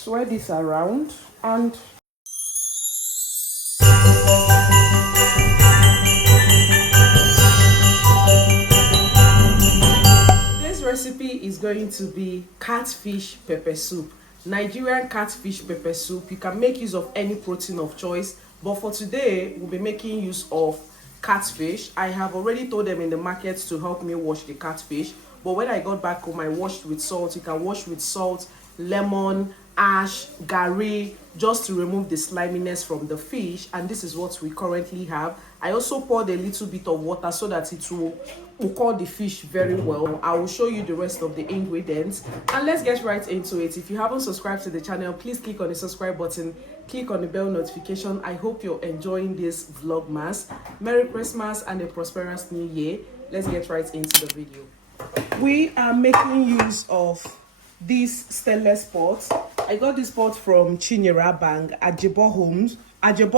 swirl this around, and this recipe is going to be catfish pepper soup. Nigerian catfish pepper soup. You can make use of any protein of choice, but for today we'll be making use of catfish. I have already told them in the market to help me wash the catfish, but when I got back home I washed with salt. You can wash with salt, lemon, ash, gari, just to remove the sliminess from the fish. And this is what we currently have. I also poured a little bit of water so that it will cook the fish very well. I will show you the rest of the ingredients, and let's get right into it. If you haven't subscribed to the channel, please click on the subscribe button, click on the bell notification. I hope you're enjoying this vlogmas. Merry Christmas and a prosperous new year. Let's get right into the video. We are making use of this stainless pot. I got this pot from Chinyere Bang at Ajebo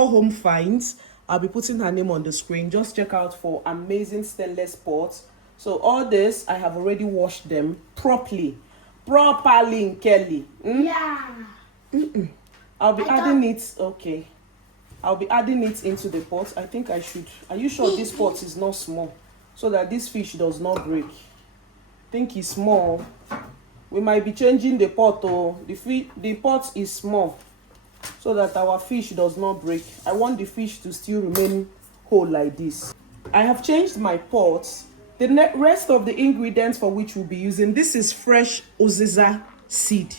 Home Finds. I'll be putting her name on the screen. Just check out for amazing stainless pots. So all this, I have already washed them properly, Kelly. Yeah. I'll be adding it. Okay, I'll be adding it into the pot. I think I should. Are you sure this pot is not small, so that this fish does not break? I think it's small. We might be changing the pot. Oh, the pot is small, so that our fish does not break. I want the fish to still remain whole like this. I have changed my pot. The rest of the ingredients for which we'll be using, this is fresh uziza seed.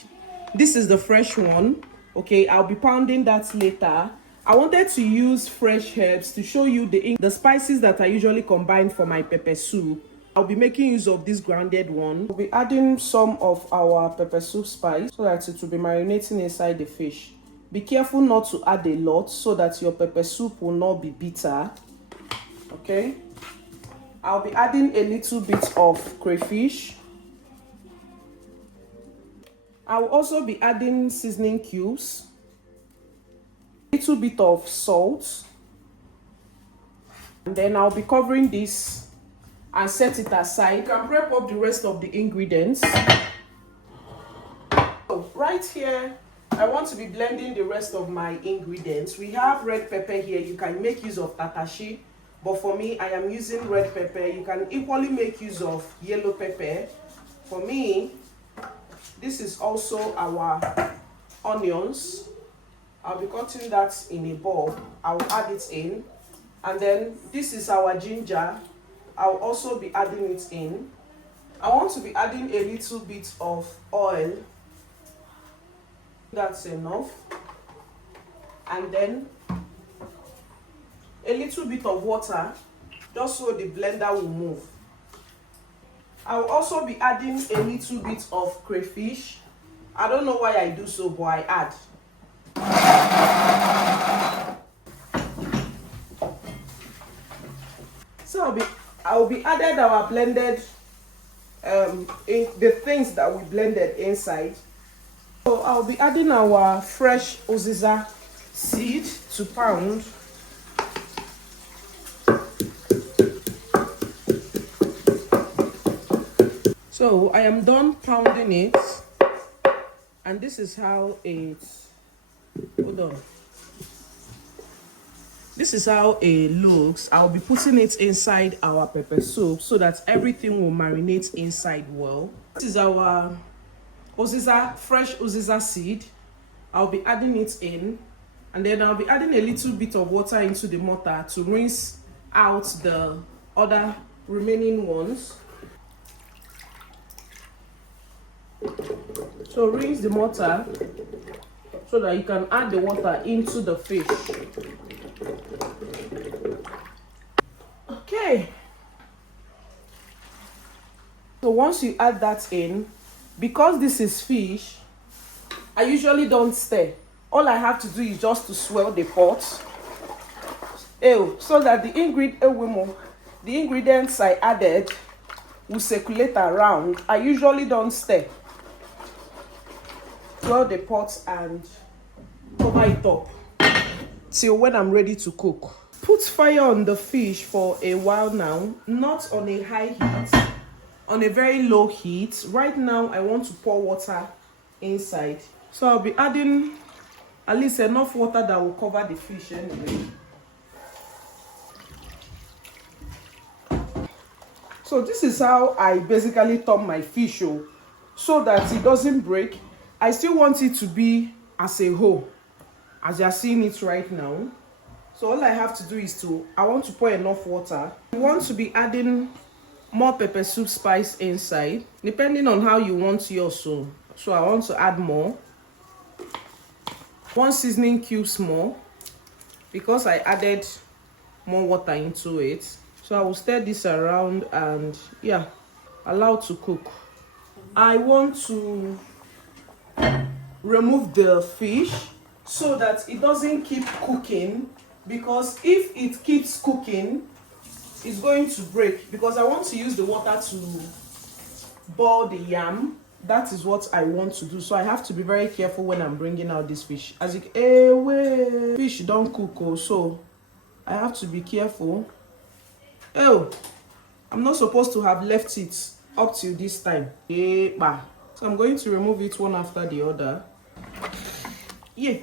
This is the fresh one. Okay, I'll be pounding that later. I wanted to use fresh herbs to show you the spices that I usually combine for my pepper soup. I'll be making use of this grounded one. We'll be adding some of our pepper soup spice so that it will be marinating inside the fish. Be careful not to add a lot so that your pepper soup will not be bitter. Okay, I'll be adding a little bit of crayfish. I'll also be adding seasoning cubes, a little bit of salt, and then I'll be covering this and set it aside. You can prep up the rest of the ingredients. So right here, I want to be blending the rest of my ingredients. We have red pepper here. You can make use of tatashi, but for me, I am using red pepper. You can equally make use of yellow pepper. For me, this is also our onions. I'll be cutting that in a bowl. I'll add it in. And then this is our ginger. I'll also be adding it in. I want to be adding a little bit of oil. That's enough. And then a little bit of water, just so the blender will move. I'll also be adding a little bit of crayfish. I don't know why I do so, but I add. So I'll be added our blended in the things that we blended inside. So I'll be adding our fresh uziza seed to pound. So I am done pounding it, and this is how it, hold on. This is how it looks. I'll be putting it inside our pepper soup so that everything will marinate inside well. This is our uziza, fresh uziza seed. I'll be adding it in, and then I'll be adding a little bit of water into the mortar to rinse out the other remaining ones. So rinse the mortar so that you can add the water into the fish. Okay. So once you add that in, because this is fish, I usually don't stir. All I have to do is just to swirl the pot. So that the ingredients I added will circulate around. I usually don't stir. Swirl the pot and cover it up till when I'm ready to cook. Put fire on the fish for a while now, not on a high heat, on a very low heat. Right now I want to pour water inside So I'll be adding at least enough water that will cover the fish anyway. So this is how I basically turn my fish so that it doesn't break. I still want it to be as a whole, as you are seeing it right now. So all I have to do is I want to pour enough water. You want to be adding more pepper soup spice inside, depending on how you want yours. So I want to add more. 1 seasoning cubes more, because I added more water into it. So I will stir this around and yeah, allow to cook. I want to remove the fish so that it doesn't keep cooking, because if it keeps cooking, it's going to break, because I want to use the water to boil the yam. That is what I want to do. So I have to be very careful when I'm bringing out this fish. As it fish don't cook, so I have to be careful. Oh, I'm not supposed to have left it up till this time. So I'm going to remove it one after the other. Yeah,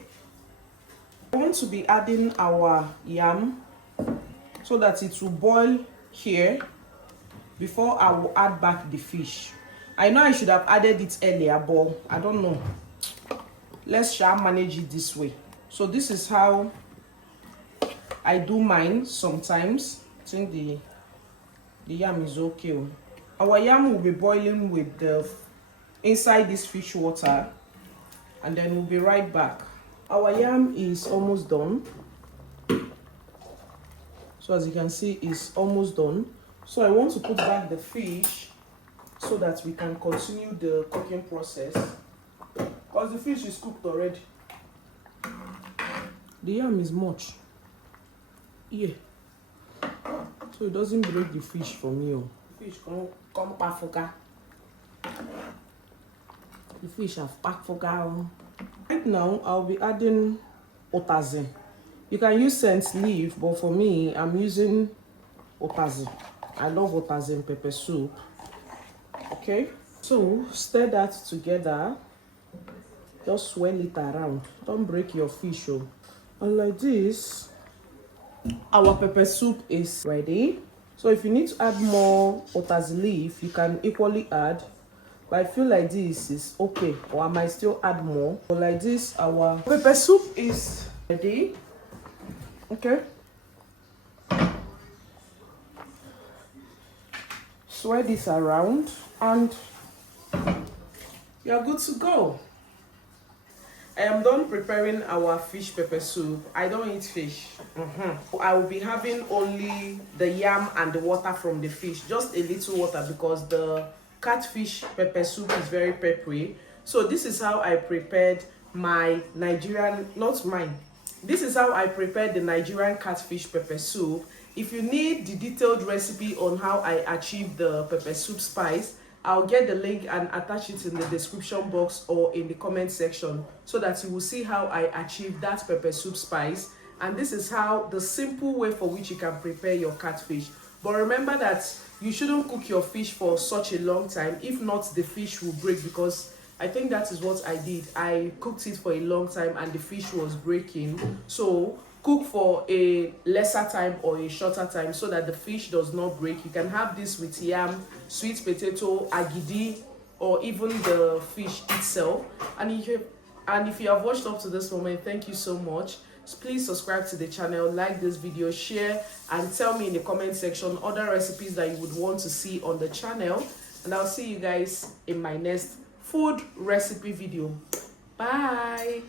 I want to be adding our yam so that it will boil here before I will add back the fish. I know I should have added it earlier, but I don't know. Let's manage it this way. So this is how I do mine sometimes. I think the yam is okay. Our yam will be boiling with the inside this fish water, and then we'll be right back. Our yam is almost done. So as you can see, it's almost done. So I want to put back the fish so that we can continue the cooking process, because the fish is cooked already. The yam is much. Yeah. So it doesn't break the fish for me. The fish come pafuga. The fish have pafuga. Right now, I'll be adding otazi. You can use scent leaf, but for me, I'm using otazi. I love otazi in pepper soup. Okay, so stir that together. Just swirl it around. Don't break your fish. And like this, our pepper soup is ready. So if you need to add more otazi leaf, you can equally add. But I feel like this is okay, or I might still add more. But like this, our pepper soup is ready. Okay. Swirl this around and you're good to go. I am done preparing our fish pepper soup. I don't eat fish. I will be having only the yam and the water from the fish, just a little water, because the catfish pepper soup is very peppery. So this is how I prepared my Nigerian, not mine. This is how I prepared the Nigerian catfish pepper soup. If you need the detailed recipe on how I achieved the pepper soup spice, I'll get the link and attach it in the description box or in the comment section, so that you will see how I achieved that pepper soup spice. And this is how the simple way for which you can prepare your catfish. But remember that you shouldn't cook your fish for such a long time. If not, the fish will break, because I think that is what I did. I cooked it for a long time and the fish was breaking. So cook for a lesser time or a shorter time so that the fish does not break. You can have this with yam, sweet potato, agidi, or even the fish itself. And if you have watched up to this moment, thank you so much. Please subscribe to the channel, like this video, share, and tell me in the comment section other recipes that you would want to see on the channel. And I'll see you guys in my next food recipe video. Bye.